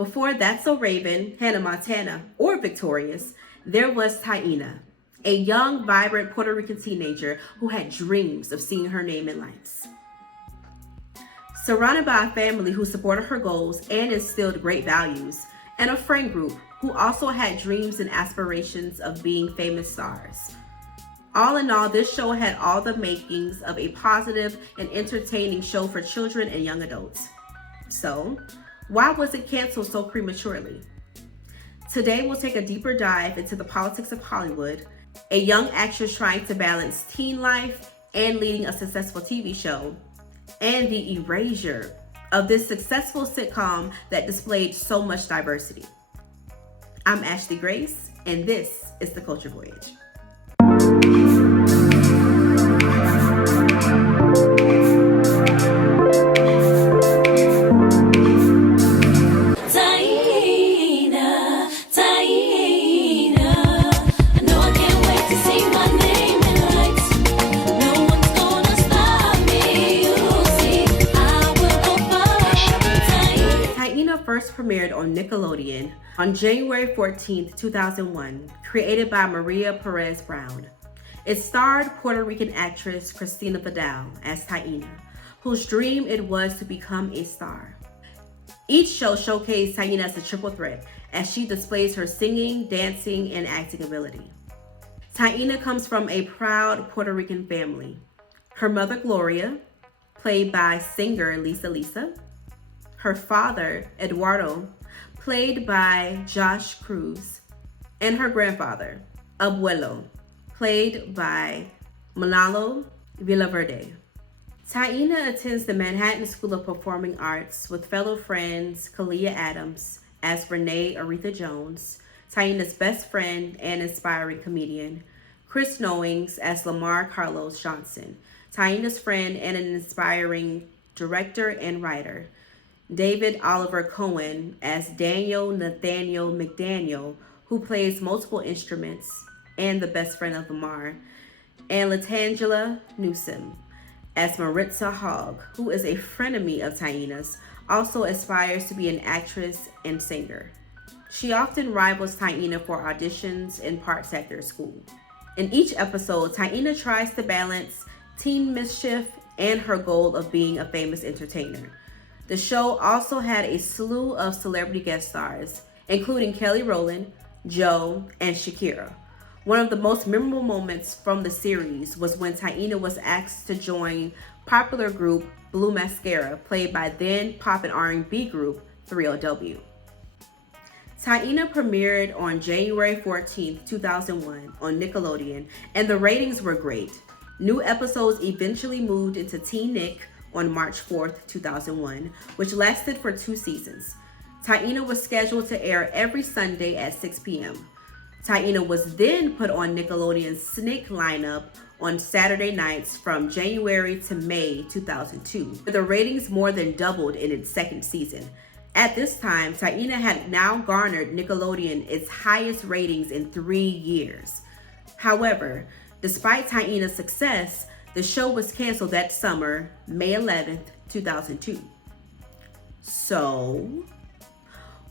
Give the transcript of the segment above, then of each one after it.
Before That's So Raven, Hannah Montana, or Victorious, there was Taina, a young, vibrant Puerto Rican teenager who had dreams of seeing her name in lights. Surrounded by a family who supported her goals and instilled great values, and a friend group who also had dreams and aspirations of being famous stars. All in all, this show had all the makings of a positive and entertaining show for children and young adults. So, why was it canceled so prematurely? Today, we'll take a deeper dive into the politics of Hollywood, a young actress trying to balance teen life and leading a successful TV show, and the erasure of this successful sitcom that displayed so much diversity. I'm Ashley Grace, and this is The Culture Voyage. First premiered on Nickelodeon on January 14th, 2001, created by Maria Perez Brown. It starred Puerto Rican actress Cristina Vidal as Taina, whose dream it was to become a star. Each show showcased Taina as a triple threat as she displays her singing, dancing, and acting ability. Taina comes from a proud Puerto Rican family. Her mother, Gloria, played by singer Lisa, her father, Eduardo, played by Josh Cruz, and her grandfather, Abuelo, played by Manalo Villaverde. Taina attends the Manhattan School of Performing Arts with fellow friends Kalia Adams as Renee Aretha Jones, Taina's best friend and inspiring comedian, Chris Knowings as Lamar Carlos Johnson, Taina's friend and an inspiring director and writer, David Oliver Cohen as Daniel Nathaniel McDaniel, who plays multiple instruments and the best friend of Lamar, and Latangela Newsom as Maritza Hogg, who is a frenemy of Taina's, also aspires to be an actress and singer. She often rivals Taina for auditions and parts at their school. In each episode, Taina tries to balance teen mischief and her goal of being a famous entertainer. The show also had a slew of celebrity guest stars, including Kelly Rowland, Joe, and Shakira. One of the most memorable moments from the series was when Taina was asked to join popular group Blue Mascara, played by then pop and R&B group 3LW. Taina premiered on January 14th, 2001 on Nickelodeon, and the ratings were great. New episodes eventually moved into Teen Nick on March 4th, 2001, which lasted for 2 seasons. Taina was scheduled to air every Sunday at 6 p.m. Taina was then put on Nickelodeon's Snick lineup on Saturday nights from January to May 2002. The ratings more than doubled in its second season. At this time, Taina had now garnered Nickelodeon its highest ratings in 3 years. However, despite Taina's success, the show was canceled that summer, May 11th, 2002. So,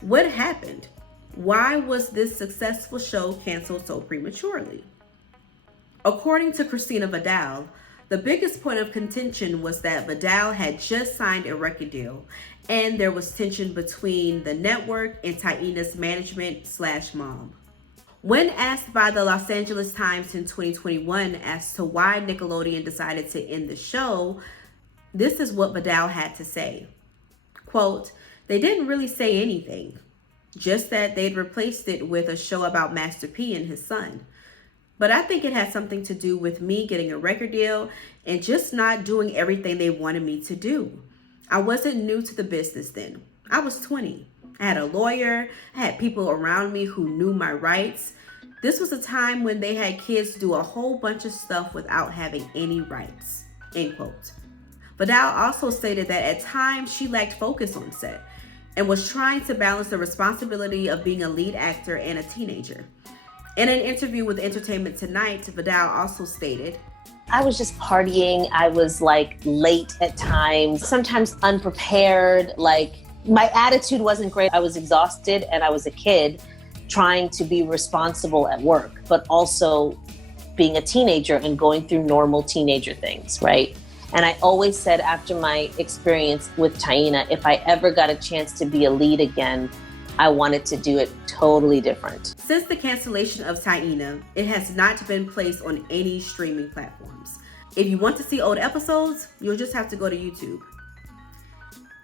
what happened? Why was this successful show canceled so prematurely? According to Cristina Vidal, the biggest point of contention was that Vidal had just signed a record deal, and there was tension between the network and Taina's management/mom. When asked by the Los Angeles Times in 2021 as to why Nickelodeon decided to end the show, this is what Vidal had to say. Quote, "They didn't really say anything, just that they'd replaced it with a show about Master P and his son. But I think it had something to do with me getting a record deal and just not doing everything they wanted me to do. I wasn't new to the business then. I was 20. I had a lawyer, I had people around me who knew my rights. This was a time when they had kids do a whole bunch of stuff without having any rights." End quote. Vidal also stated that at times she lacked focus on set and was trying to balance the responsibility of being a lead actor and a teenager. In an interview with Entertainment Tonight, Vidal also stated, I was just partying. I was like late at times, sometimes unprepared. Like My attitude wasn't great. I was exhausted and I was a kid trying to be responsible at work, but also being a teenager and going through normal teenager things, right? And I always said after my experience with Taina, if I ever got a chance to be a lead again, I wanted to do it totally different. Since the cancellation of Taina, it has not been placed on any streaming platforms. If you want to see old episodes, you'll just have to go to YouTube.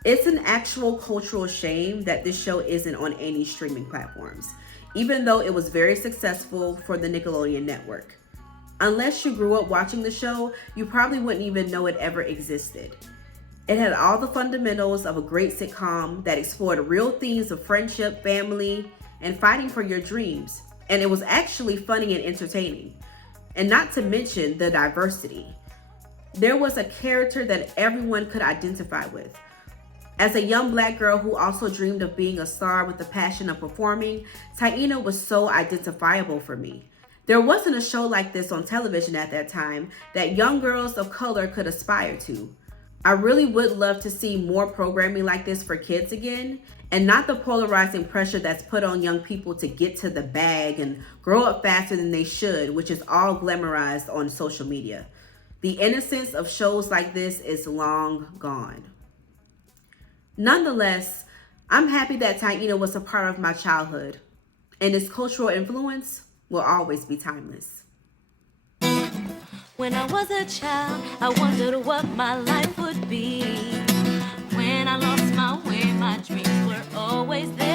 It's an actual cultural shame that this show isn't on any streaming platforms, even though it was very successful for the Nickelodeon network. Unless you grew up watching the show, you probably wouldn't even know it ever existed. It had all the fundamentals of a great sitcom that explored real themes of friendship, family, and fighting for your dreams. And it was actually funny and entertaining. And not to mention the diversity. There was a character that everyone could identify with. As a young Black girl who also dreamed of being a star with the passion of performing, Taina was so identifiable for me. There wasn't a show like this on television at that time that young girls of color could aspire to. I really would love to see more programming like this for kids again, and not the polarizing pressure that's put on young people to get to the bag and grow up faster than they should, which is all glamorized on social media. The innocence of shows like this is long gone. Nonetheless, I'm happy that Taina was a part of my childhood, and its cultural influence will always be timeless. When I was a child, I wondered what my life would be. When I lost my way, my dreams were always there.